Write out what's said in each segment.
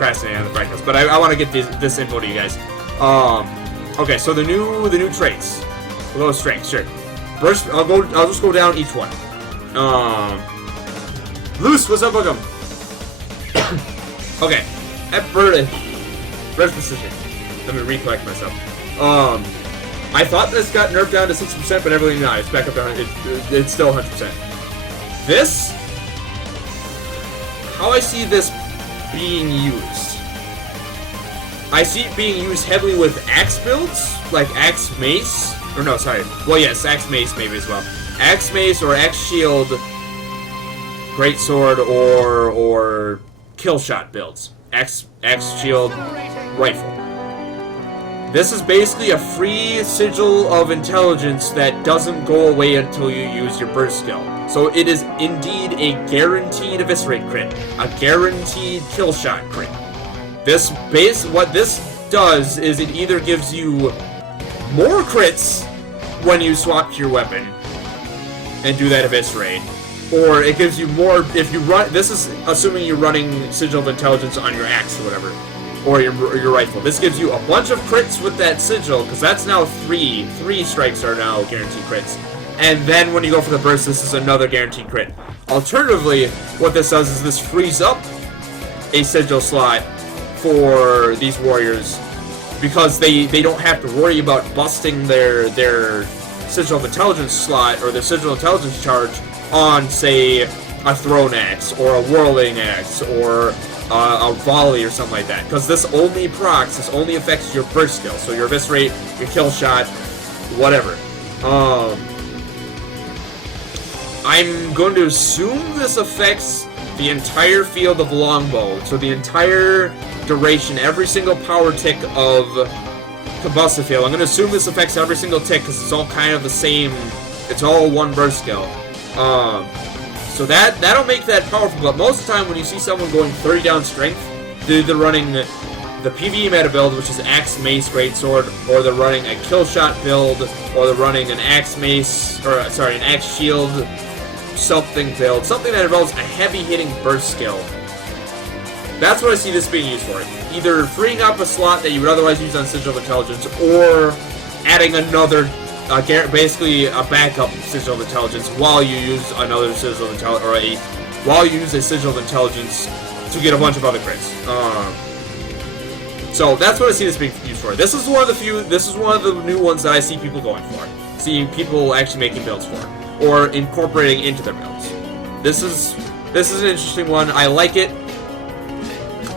procrastinating on the breakfast, but I want to get this info to you guys. Okay, so the new traits. Low strength, sure. First, I'll just go down each one. Loose, what's up, welcome? Okay, at first precision. Let me recollect myself. I thought this got nerfed down to 60%, but everything not. It's back up to 100. It's still 100%. This, how I see this being used. I see it being used heavily with axe builds, like axe mace. Or no, sorry. Well, yes, axe mace maybe as well. Axe mace or axe shield, great sword, or kill shot builds. Axe shield, rifle. This is basically a free sigil of intelligence that doesn't go away until you use your burst skill. So it is indeed a guaranteed eviscerate crit, a guaranteed kill shot crit. What this does is it either gives you more crits when you swap to your weapon and do that eviscerate, or it gives you more if you run. This is assuming you're running sigil of intelligence on your axe or whatever. Or your rifle. This gives you a bunch of crits with that sigil, because that's now 3. 3 strikes are now guaranteed crits. And then when you go for the burst, this is another guaranteed crit. Alternatively, what this does is this frees up a sigil slot for these warriors, because they don't have to worry about busting their sigil of intelligence slot, or their sigil of intelligence charge, on, say, a thrown axe, or a whirling axe, or a volley or something like that, because this only procs, this only affects your burst skill, so your eviscerate, your kill shot, whatever. I'm going to assume this affects the entire field of longbow, so the entire duration, every single power tick of combustive field. I'm going to assume this affects every single tick, because it's all kind of the same, it's all one burst skill. So that'll make that powerful, but most of the time when you see someone going 30 down strength, they're either running the PvE meta build, which is axe mace greatsword, or they're running a kill shot build, or they're running an axe mace, or sorry, an axe shield something build, something that involves a heavy hitting burst skill. That's what I see this being used for. Either freeing up a slot that you would otherwise use on Sigil of Intelligence, or adding another basically a backup Sigil of Intelligence while you use another Sigil of Intelligence, while you use a Sigil of Intelligence to get a bunch of other crits. So that's what I see this being used for. This is one of the new ones that I see people going for. Seeing people actually making builds for, or incorporating into their builds. This is an interesting one. I like it.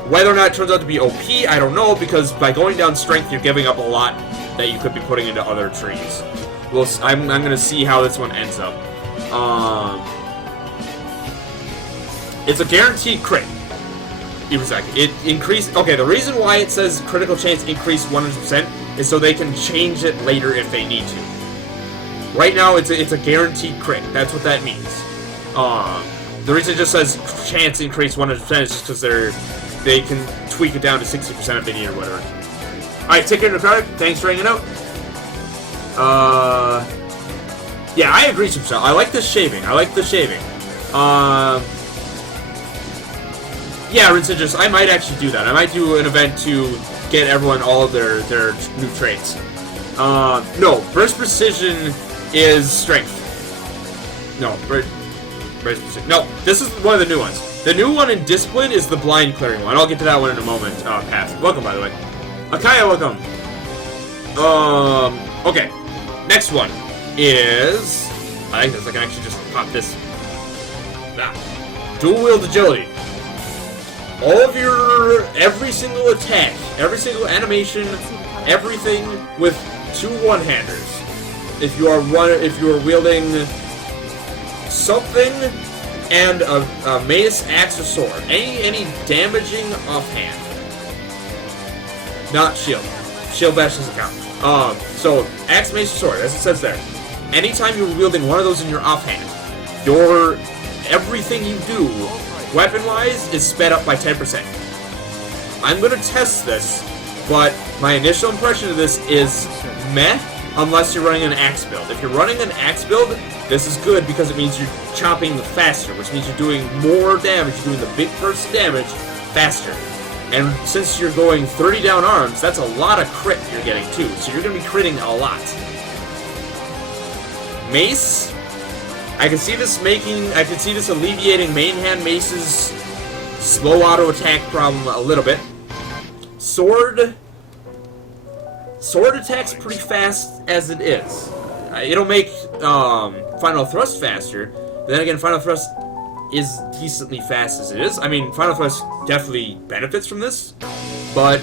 Whether or not it turns out to be OP, I don't know, because by going down strength, you're giving up a lot that you could be putting into other trees. I'm going to see how this one ends up. It's a guaranteed crit. It increased. Okay, the reason why it says critical chance increase 100% is so they can change it later if they need to. Right now, it's a guaranteed crit. That's what that means. The reason it just says chance increase 100% is just because they can tweak it down to 60% if they need or whatever. Alright, take care of the card. Thanks for hanging out. Yeah, I agree, Chipshot. I like this shaving. Yeah, Rinsages, I might actually do that. I might do an event to get everyone all of their new traits. No, Burst Precision is Strength. No, Burst Precision. No, this is one of the new ones. The new one in Discipline is the Blind Clearing one. I'll get to that one in a moment. Path. Welcome, by the way. Akaya, welcome. Okay. Next one is... I like this. I can actually just pop this. Dual-wield agility. All of every single attack, every single animation, everything with 2 one-handers. If you are wielding something and a mace, axe, or sword, any damaging offhand. Not shield. Shield bash doesn't count. So axe, mace, or sword, as it says there. Anytime you're wielding one of those in your offhand, everything you do, weapon-wise, is sped up by 10%. I'm gonna test this, but my initial impression of this is meh, unless you're running an axe build. If you're running an axe build, this is good because it means you're chopping faster, which means you're doing more damage, you're doing the big burst of damage faster. And since you're going 30 down arms, that's a lot of crit you're getting too. So you're going to be critting a lot. Mace, I can see this alleviating main hand Mace's slow auto attack problem a little bit. Sword attacks pretty fast as it is. It'll make Final Thrust faster, but then again, Final Thrust is decently fast as it is. I mean, Final Thrust definitely benefits from this, but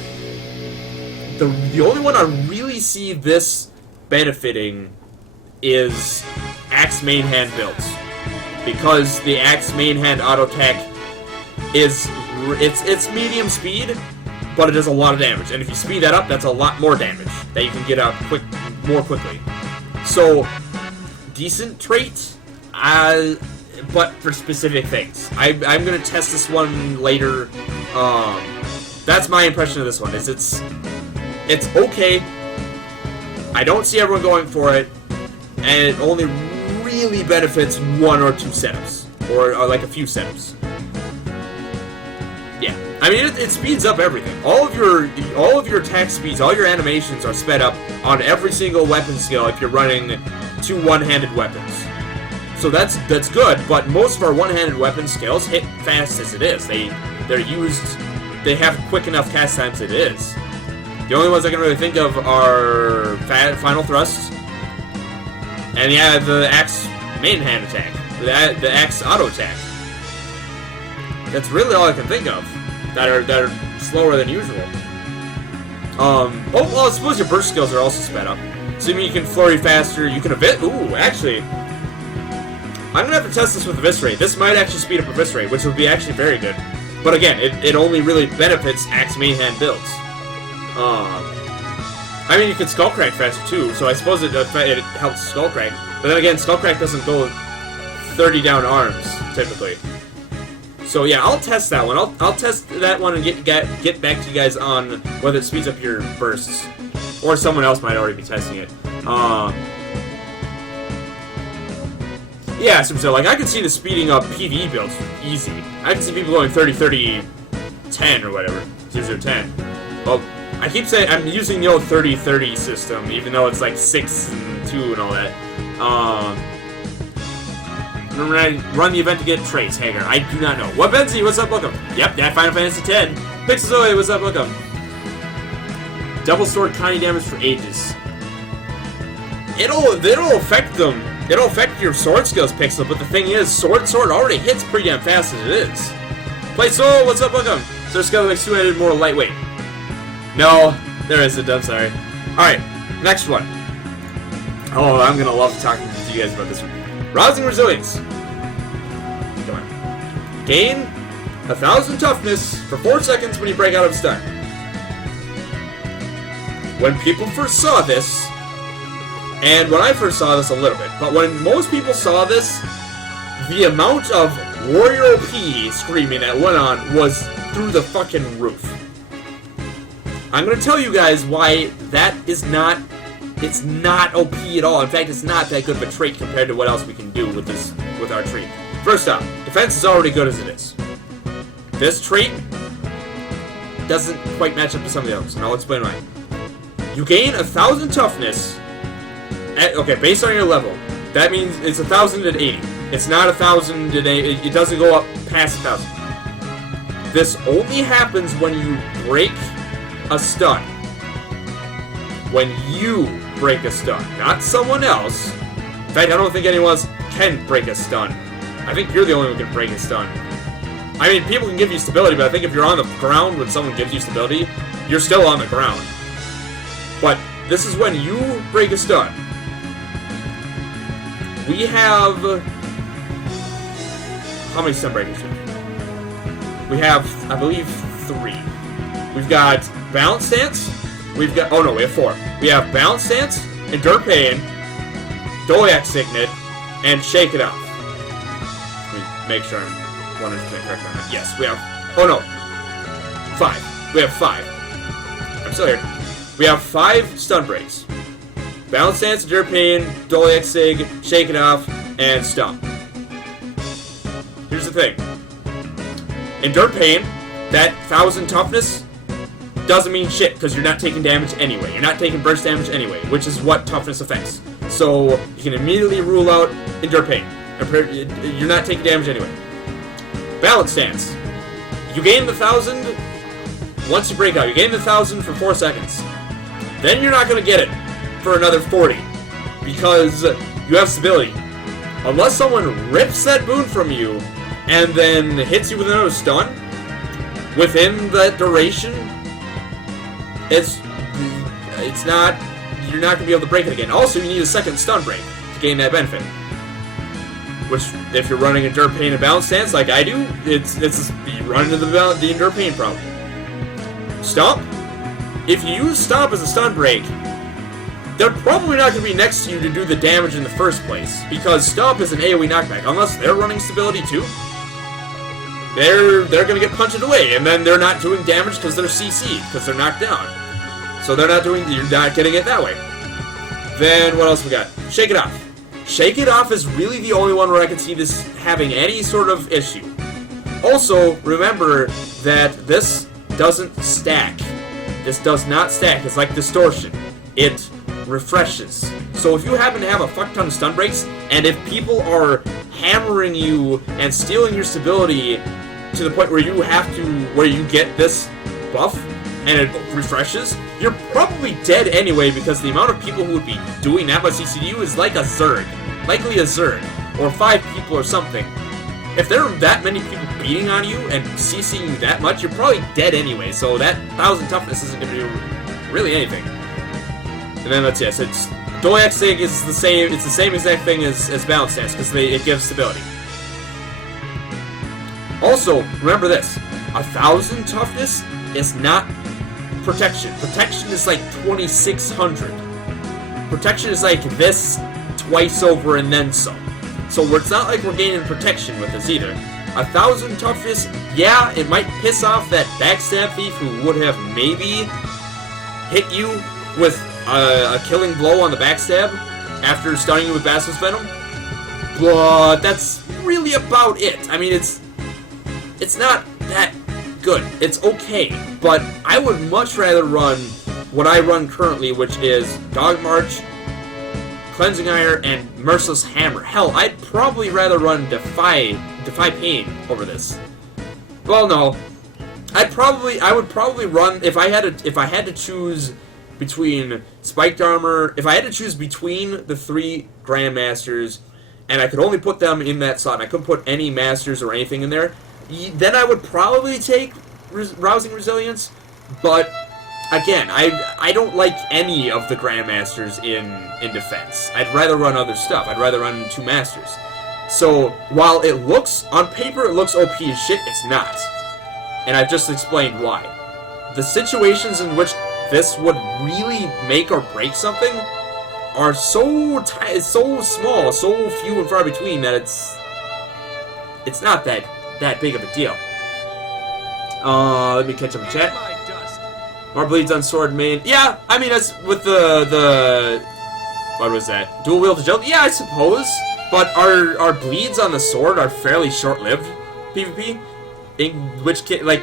the only one I really see this benefiting is Axe main hand builds, because the Axe main hand auto attack is it's medium speed, but it does a lot of damage, and if you speed that up, that's a lot more damage that you can get out more quickly. So, decent trait, but for specific things. I'm gonna test this one later. That's my impression of this one. It's okay. I don't see everyone going for it, and it only really benefits one or two setups, or like a few setups. Yeah, I mean it speeds up everything. All of your attack speeds, all your animations are sped up on every single weapon skill if you're running two one-handed weapons. So that's good, but most of our one-handed weapon skills hit fast as it is. They have quick enough cast times as it is. The only ones I can really think of are Final Thrust, and yeah, the Axe main hand attack, the Axe auto attack. That's really all I can think of that are slower than usual. Oh well, I suppose your burst skills are also sped up. So you can flurry faster. You can eviscerate. Ooh, actually, I'm gonna have to test this with Eviscerate. This might actually speed up Eviscerate, which would be actually very good. But again, it only really benefits Axe main hand builds. I mean, you can Skullcrack faster too, so I suppose it helps Skullcrack. But then again, Skullcrack doesn't go 30 down arms typically. So yeah, I'll test that one. I'll test that one and get back to you guys on whether it speeds up your bursts, or someone else might already be testing it. Yeah, so like I can see the speeding up PvE builds easy. I can see people going 30-30-10 or whatever, 0-10. Well, I keep saying I'm using the old 30-30 system, even though it's like 6 and 2 and all that. Remember I run the event to get traits, Hager? I do not know. What Benzie? What's up? Welcome. Yep, yeah, Final Fantasy X. Pixelzoe, what's up? Welcome. Double sword tiny damage for ages. It'll affect them. It'll affect your sword skills, Pixel, but the thing is, sword already hits pretty damn fast as it is. Play Soul, what's up? Welcome. So skill makes 200 more lightweight. No, there isn't, I'm sorry. Alright, next one. Oh, I'm gonna love talking to you guys about this one. Rousing Resilience. Come on. Gain 1,000 toughness for 4 seconds when you break out of stun. When people first saw this, and when I first saw this a little bit, but when most people saw this, the amount of Warrior OP screaming that went on was through the fucking roof. I'm gonna tell you guys why that is not, it's not OP at all. In fact, it's not that good of a trait compared to what else we can do with this, with our trait. First off, defense is already good as it is. This trait doesn't quite match up to some of the others, and I'll explain why. You gain 1,000 toughness, okay, based on your level. That means it's 1,080. It's not 1,080, it doesn't go up past 1,000. This only happens when you break a stun. When you break a stun, not someone else. In fact, I don't think anyone else can break a stun. I think you're the only one who can break a stun. I mean, people can give you stability, but I think if you're on the ground when someone gives you stability, you're still on the ground. But this is when you break a stun. We have... How many stun breakers do we have? We have, I believe, 3. We've got Balance Stance. We've got... Oh no, we have 4. We have Balance Stance, Endure Pain, Doliac Signet, and Shake It Off. Let me make sure I'm 100% correct on that. Yes, we have... Oh no. 5. We have 5. I'm still here. We have 5 stun breaks. Balance Stance, Endure Pain, Doliac Sig, Shake It Off, and Stomp. Here's the thing. Endure Pain that 1000 toughness doesn't mean shit, because you're not taking damage anyway. You're not taking burst damage anyway, which is what toughness affects. So, you can immediately rule out Endure Pain. You're not taking damage anyway. Balance Stance. You gain the 1000, once you break out, you gain the 1000 for 4 seconds. Then you're not going to get it for another 40, because you have stability. Unless someone rips that boon from you, and then hits you with another stun, within that duration, you're not going to be able to break it again. Also, you need a second stun break to gain that benefit. Which, if you're running Endure Pain and Balance Stance like I do, you run into the Endure Pain problem. Stomp. If you use Stomp as a stun break, they're probably not going to be next to you to do the damage in the first place, because Stomp is an AoE knockback. Unless they're running stability too, they're going to get punched away, and then they're not doing damage because they're CC'd, because they're knocked down. So you're not getting it that way. Then what else we got? Shake It Off. Shake It Off is really the only one where I can see this having any sort of issue. Also, remember that this doesn't stack. This does not stack. It's like Distortion. It refreshes. So if you happen to have a fuck ton of stun breaks, and if people are hammering you and stealing your stability to the point where you get this buff and it refreshes, you're probably dead anyway, because the amount of people who would be doing that much CCU is like a Zerg. Likely a Zerg. Or 5 people or something. If there are that many people beating on you and CCing you that much, you're probably dead anyway, so that 1000 toughness isn't going to do really anything. And then let's see, so Doyak Sig is the same, it's the same exact thing as Balance Stance, because it gives stability. Also, remember this, 1000 toughness is not protection. Protection is like 2600. Protection is like this twice over and then some. So it's not like we're gaining protection with this either. 1000 toughness, yeah, it might piss off that backstab thief who would have maybe hit you with a killing blow on the backstab after stunning you with Basilisk Venom, but that's really about it. I mean, it's not that good. It's okay, but I would much rather run what I run currently, which is Dog March, Cleansing Ire, and Merciless Hammer. Hell, I'd probably rather run Defy Pain over this. Well, no, I would probably run if I had to choose between Spiked Armor. If I had to choose between the 3 Grandmasters, and I could only put them in that slot, and I couldn't put any Masters or anything in there, then I would probably take Rousing Resilience. But again, I don't like any of the Grandmasters in defense. I'd rather run other stuff. I'd rather run 2 Masters. So while it looks on paper it looks OP as shit, it's not. And I've just explained why. The situations in which this would really make or break something are so small, so few and far between that it's not that big of a deal. Let me catch up in chat. More bleeds on sword main. Yeah, I mean that's with the what was that? Dual wield agility? Yeah, I suppose. But our bleeds on the sword are fairly short-lived PvP. In which case, like,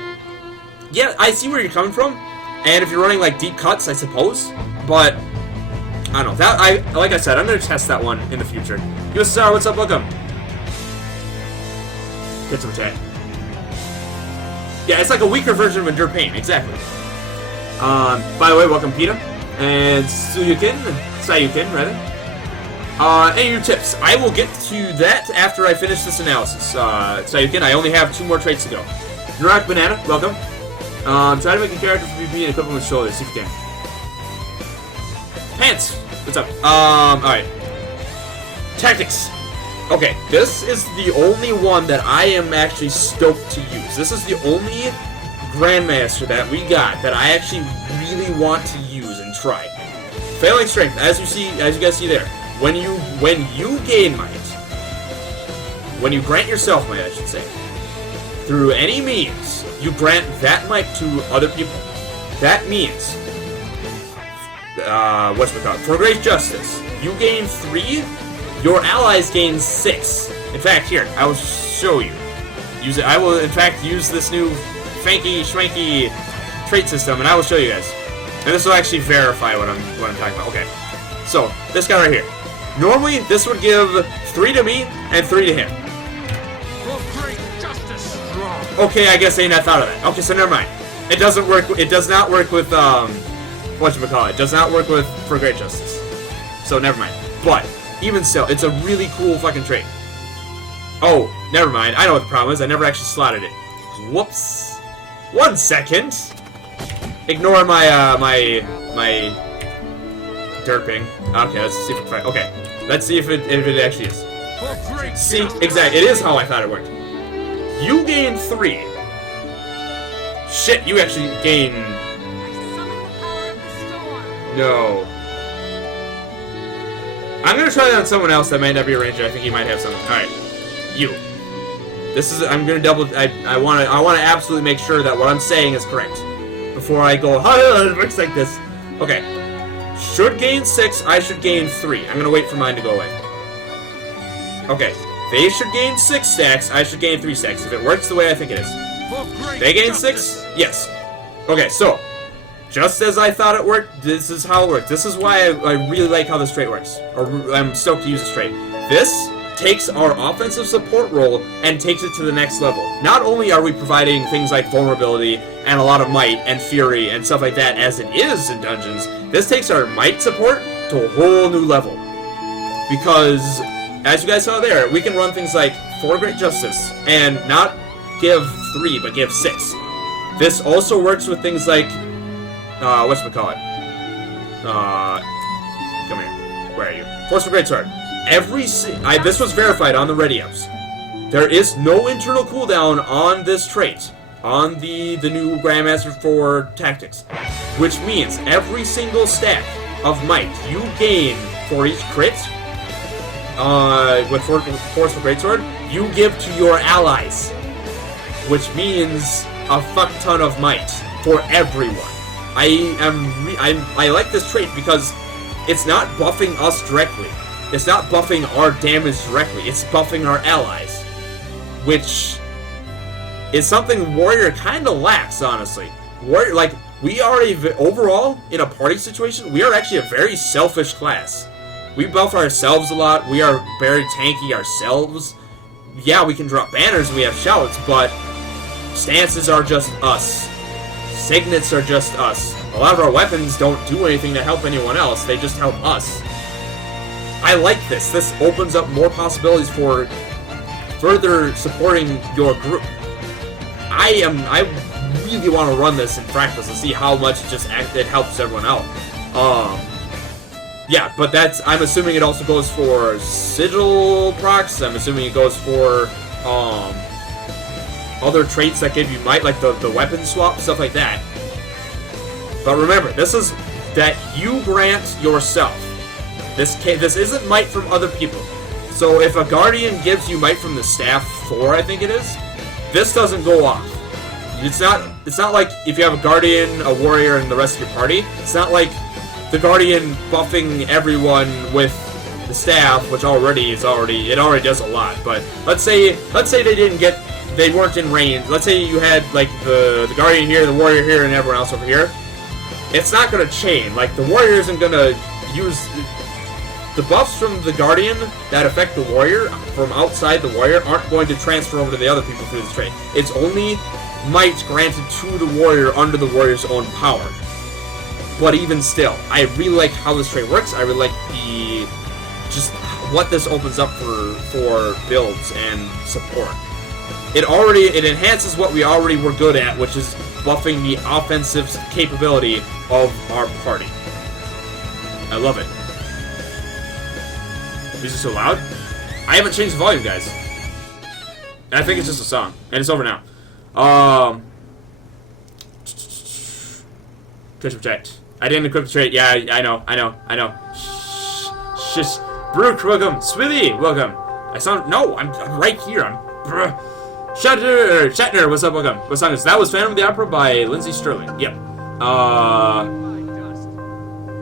yeah, I see where you're coming from. And if you're running like deep cuts, I suppose. But I don't know. Like I said, I'm gonna test that one in the future. USSR, what's up? Welcome. Get some chat. Yeah, it's like a weaker version of Endure Pain, exactly. By the way, welcome Peta and Sayukin, rather. Any of your tips? I will get to that after I finish this analysis. Sayukin, I only have 2 more traits to go. Narak Banana, welcome. Try to make a character for PvP and equip him with shoulders, see if you can. Pants! What's up? Alright. Tactics. Okay, this is the only one that I am actually stoked to use. This is the only Grandmaster that we got that I actually really want to use and try. Failing Strength, as you guys see there. When you gain might, when you grant yourself might, I should say, through any means, you grant that might to other people. That means, what's it called? For Great Justice, you gain 3, your allies gain 6. In fact, here, I will show you. I will, in fact, use this new fanky schwanky trait system, and I will show you guys. And this will actually verify what I'm talking about. Okay. So, this guy right here. Normally, this would give 3 to me and 3 to him. Okay, I guess I ain't not thought of that. Okay, so never mind. It doesn't work. It does not work with whatchamacallit. It does not work with for great justice. So never mind. But even still, it's a really cool fucking trait. Oh, never mind. I know what the problem is. I never actually slotted it. Whoops. 1 second. Ignore my my derping. Okay, let's see if it. Okay, let's see if it actually is. See, exactly. It is how I thought it worked. You gain 3. Shit, you actually gain. No. I'm gonna try that on someone else that might not be a ranger. I think he might have something. All right, you. This is. I'm gonna double. I want to absolutely make sure that what I'm saying is correct before I go. Oh, it works like this. Okay. Should gain 6. I should gain 3. I'm gonna wait for mine to go away. Okay. They should gain 6 stacks. I should gain 3 stacks. If it works the way I think it is. They gain 6. Yes. Okay. So. Just as I thought it worked, this is how it works. This is why I really like how this trait works. Or I'm stoked to use this trait. This takes our offensive support role and takes it to the next level. Not only are we providing things like vulnerability and a lot of might and fury and stuff like that as it is in dungeons, this takes our might support to a whole new level. Because, as you guys saw there, we can run things like 4 Great Justice and not give 3, but give 6. This also works with things like whatchamacallit? Come here. Where are you? Forceful Greatsword. This was verified on the Ready Ups. There is no internal cooldown on this trait, on the new Grandmaster 4 tactics. Which means every single stack of might you gain for each crit, with Forceful Greatsword, you give to your allies. Which means a fuck ton of might for everyone. I like this trait because it's not buffing us directly. It's not buffing our damage directly. It's buffing our allies, which is something Warrior kind of lacks, honestly. Warrior, like, we already overall in a party situation, we are actually a very selfish class. We buff ourselves a lot. We are very tanky ourselves. Yeah, we can drop banners and we have shouts, but stances are just us. Signets are just us. A lot of our weapons don't do anything to help anyone else, they just help us. I like this. This opens up more possibilities for further supporting your group. I really want to run this in practice and see how much it helps everyone out. Yeah, but I'm assuming it also goes for sigil procs. I'm assuming it goes for other traits that give you might, like the weapon swap, stuff like that. But remember, this is that you grant yourself. This isn't might from other people. So if a guardian gives you might from the staff 4, I think it is, this doesn't go off. It's not like if you have a guardian, a warrior, and the rest of your party. It's not like the guardian buffing everyone with the staff, which it already does a lot. But let's say they weren't in range. Let's say you had like the guardian here, the warrior here, and everyone else over here. It's not gonna chain. Like the warrior isn't gonna use the buffs from the guardian that affect the warrior from outside the warrior aren't going to transfer over to the other people through this trait. It's only might granted to the warrior under the warrior's own power. But even still, I really like how this trait works. I really like just what this opens up for builds and support. It enhances what we already were good at, which is buffing the offensive capability of our party. I love it. Is it so loud? I haven't changed the volume, guys. I think it's just a song, and it's over now. Protect. I didn't equip the trait. Yeah, I know. Shh. Brooke, welcome. Swithy, welcome. I'm right here. Shatner, what's up? Welcome. What song is that? Was Phantom of the Opera by Lindsey Sterling. Yep.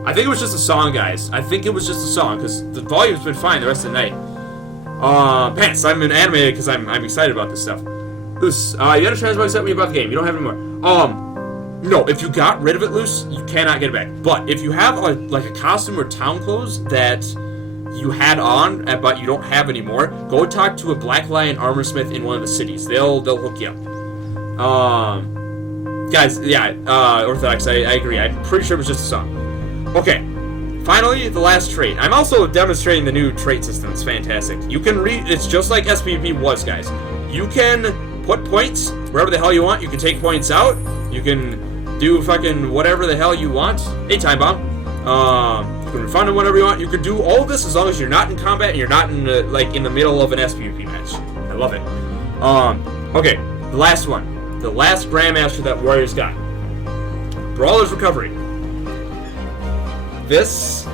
I think it was just a song, guys. I think it was just a song, because the volume's been fine the rest of the night. Pants, I'm animated because I'm excited about this stuff. Loose. You had a transmog set when you bought the game. You don't have it anymore. No, if you got rid of it, Loose, you cannot get it back. But if you have like a costume or town clothes that you had on, but you don't have anymore, go talk to a Black Lion armorsmith in one of the cities. They'll hook you up. Guys, yeah, Orthodox, I agree. I'm pretty sure it was just a song. Okay, finally, the last trait. I'm also demonstrating the new trait system. It's fantastic. You can it's just like SPP was, guys. You can put points wherever the hell you want. You can take points out. You can do fucking whatever the hell you want. Hey, Time Bomb. You can refund it whenever you want. You can do all of this as long as you're not in combat and you're not in like in the middle of an SPP match. I love it. Okay, the last one. The last Grandmaster that Warriors got. Brawler's Recovery. This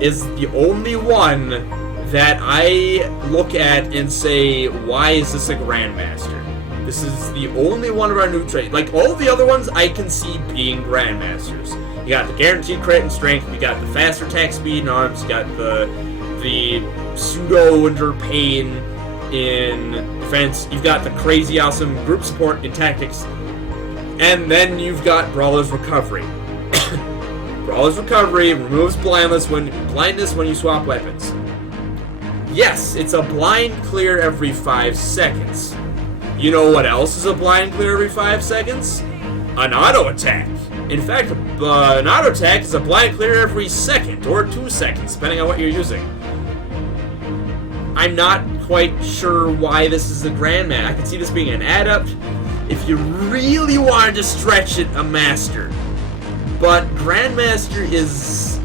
is the only one that I look at and say, why is this a Grandmaster? This is the only one of our new traits. Like, all the other ones I can see being Grandmasters. You got the guaranteed crit and strength, you got the faster attack speed and arms, you got the pseudo endure pain in defense, you've got the crazy awesome group support in tactics, and then you've got Brawler's Recovery. Brawler's Recovery removes blindness when you swap weapons. Yes, it's a blind clear every 5 seconds. You know what else is a blind clear every 5 seconds? An auto attack. In fact, an auto attack is a blind clear every second or 2 seconds, depending on what you're using. I'm not quite sure why this is a Grandmaster. I can see this being an adept if you really wanted to stretch it, a master. But Grandmaster is...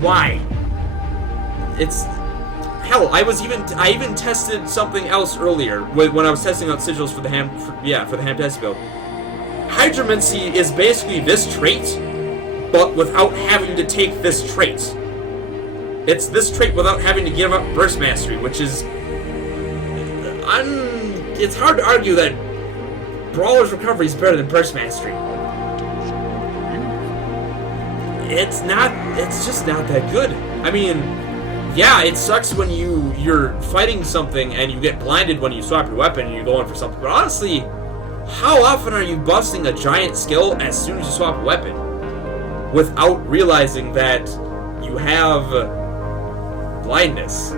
why? It's... hell, I even tested something else earlier when I was testing out sigils for the Hamtastic build. Hydromancy is basically this trait, but without having to take this trait. It's this trait without having to give up Burst Mastery, which is... it's hard to argue that Brawler's Recovery is better than Burst Mastery. It's just not that good. I mean, yeah, it sucks when you're fighting something and you get blinded when you swap your weapon and you're going for something, but honestly, how often are you busting a giant skill as soon as you swap a weapon without realizing that you have blindness?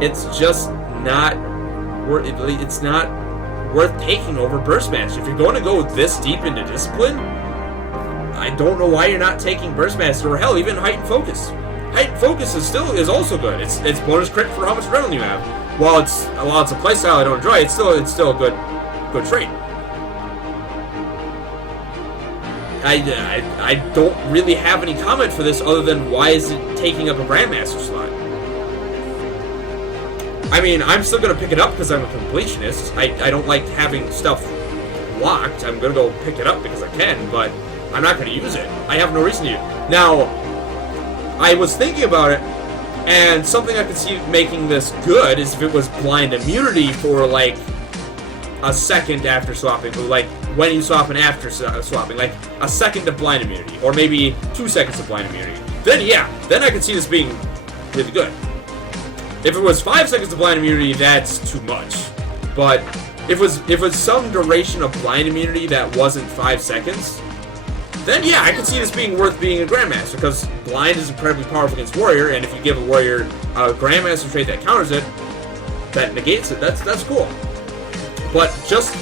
It's just not worth it. It's not worth taking over Burst Master. If you're going to go this deep into Discipline, I don't know why you're not taking Burst Master, or hell, even Heightened Focus. Heightened Focus is also good. It's bonus crit for how much adrenaline you have. While it's a playstyle I don't enjoy, it's still a good trait. I don't really have any comment for this other than why is it taking up a Grandmaster slot? I mean, I'm still going to pick it up because I'm a completionist. I don't like having stuff locked. I'm going to go pick it up because I can, but I'm not going to use it. I have no reason to use it. Now, I was thinking about it, and something I could see making this good is if it was blind immunity for, like, a second after swapping, like, when you swap and after swapping, like, a second of blind immunity, or maybe 2 seconds of blind immunity. Then, yeah, then I could see this being really good. If it was 5 seconds of blind immunity, that's too much. But if it was some duration of blind immunity that wasn't 5 seconds, then yeah, I could see this being worth being a Grandmaster, because blind is incredibly powerful against Warrior, and if you give a Warrior a Grandmaster trait that counters it, that negates it, that's cool. But just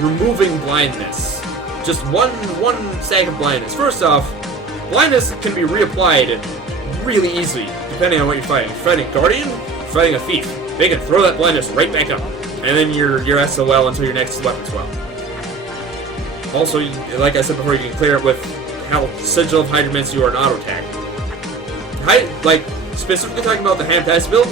removing blindness, just one stack of blindness. First off, blindness can be reapplied really easily, depending on what you're fighting. If you're fighting Guardian, you're fighting a Thief. They can throw that blindness right back up, and then you're SOL until your next weapon swell. Also, like I said before, you can clear it with Sigil of Hydromancy or an auto attack. Like, specifically talking about the Hamtastic build,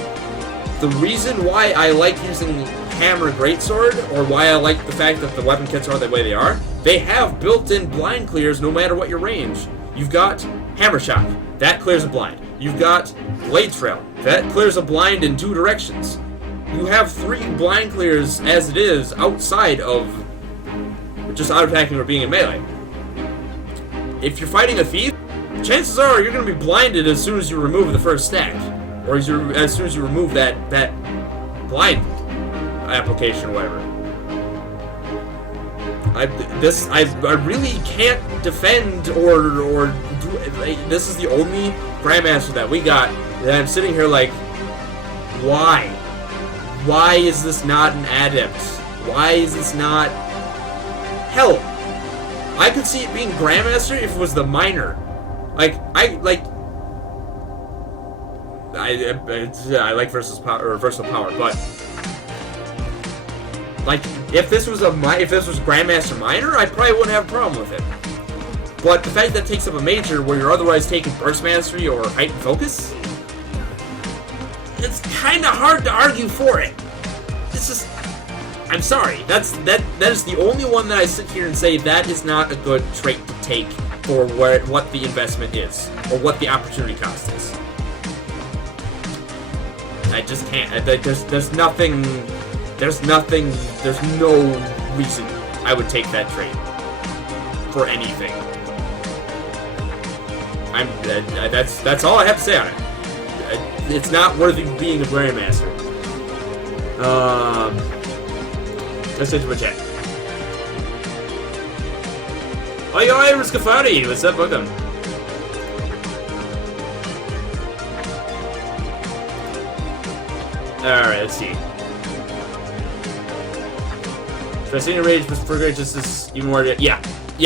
the reason why I like using Hammer Greatsword, or why I like the fact that the weapon kits are the way they are, they have built-in blind clears no matter what your range. You've got Hammer Shock, that clears a blind. You've got Blade Trail, that clears a blind in 2 directions. You have 3 blind clears as it is outside of just auto-attacking or being in melee. If you're fighting a Thief, chances are you're going to be blinded as soon as you remove the first stack, or as soon as you remove that blind application or whatever. I really can't defend or do, like, this is the only Grandmaster that we got that I'm sitting here like, why? Why is this not an adept? Why is this not... Hell, I could see it being Grandmaster if it was the minor. I like versatile power, but like if this was Grandmaster minor, I probably wouldn't have a problem with it. But the fact that it takes up a major where you're otherwise taking burst mastery or heightened focus, it's kind of hard to argue for it. It's just, I'm sorry, that is the only one that I sit here and say that is not a good trait to take for what the investment is or what the opportunity cost is. I just can't. There's nothing. There's no reason I would take that trade for anything. That's all I have to say on it. It's not worthy of being a Grandmaster. Let's get to my chat. Oh, yo, Iris Cafati! What's up? Welcome. Alright, let's see. Should I say your rage for great justice even more? Yeah,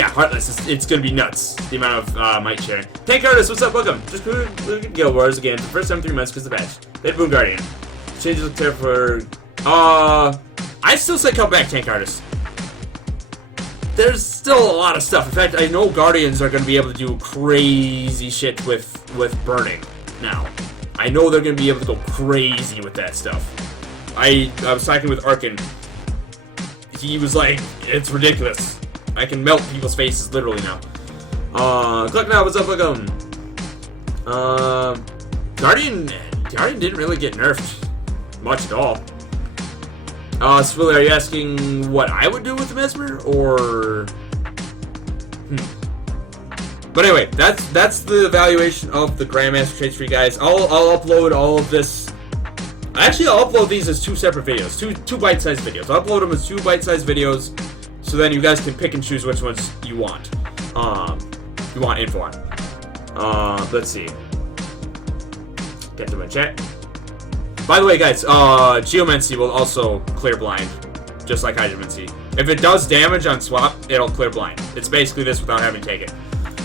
Heartless. It's gonna be nuts. The amount of mic sharing. Tank Artist, what's up? Welcome. Just looking at Guild Wars again for the first time in 3 months because of the patch. Dead Boom Guardian. Changes look terrible for. I still say come back, Tank Artist. There's still a lot of stuff. In fact, I know Guardians are gonna be able to do crazy shit with burning now. I know they're going to be able to go crazy with that stuff. I was talking with Arkin. He was like, it's ridiculous. I can melt people's faces literally now. Click now, what's up, welcome. Guardian didn't really get nerfed much at all. Swilly, are you asking what I would do with the Mesmer, or... But anyway, that's the evaluation of the Grandmaster traits for you guys. I'll upload all of this. Actually, I'll upload these as 2 separate videos, two bite-sized videos. I'll upload them as 2 bite-sized videos, so then you guys can pick and choose which ones you want. You want info on. Let's see. Get to my chat. By the way, guys, Geomancy will also clear blind, just like Hydromancy. If it does damage on swap, it'll clear blind. It's basically this without having to take it.